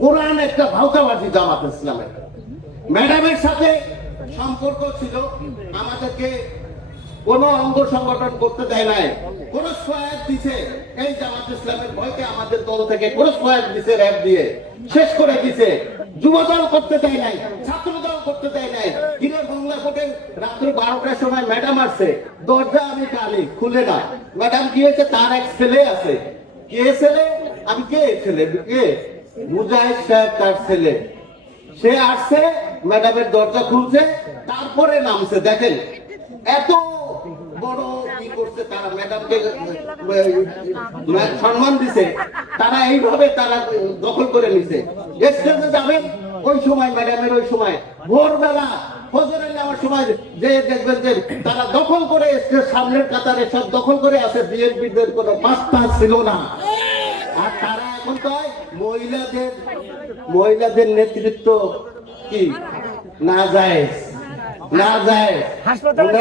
কোরআন একটা ভাউতাবাজি জামাত ইসলামের। ম্যাডামের সাথে সম্পর্ক ছিল, আমাদেরকে কোন অঙ্গ সংগঠন করতে দেয় নাই। সহায়ক দিছে, এই জামাত ইসলামের ভয়কে আমাদের দল থেকে সহায়ক দিছে, র্যাব দিয়ে। শেষ করে দিছে। যুবদল করতে দেয় নাই ছাত্র দল করতে দেয় নাই। বাংলা রাত্রি বারোটার সময় ম্যাডাম আসছে, দরজা আমি খুলে না। ম্যাডাম কি হয়েছে তার এক ছেলে আছে। কে ছেলে? আমি কে ছেলে? কে মুজাহিদ সাহেব তার ছেলে। সে আসছে, ম্যাডামের দরজা খুলছে, তারপরে নামছে, দেখেন। এত বড় কি করছে তারা সম্মান দিছে। তারা এইভাবে তারা দখল করে নিছে। যাবেন, ওই সময়, ম্যাডামের ওই সময়। ভোরবেলা সময় যে দেখবেন যে তারা দখল করে স্টেজ সামনের কাতারে সব দখল করে আছে, বিএনপিদের কোনো পাস্তা ছিল না। আর তারা এখন কয়? মহিলাদের মহিলাদের নেতৃত্ব কি? না যায়। না যায়। হাসপাতালে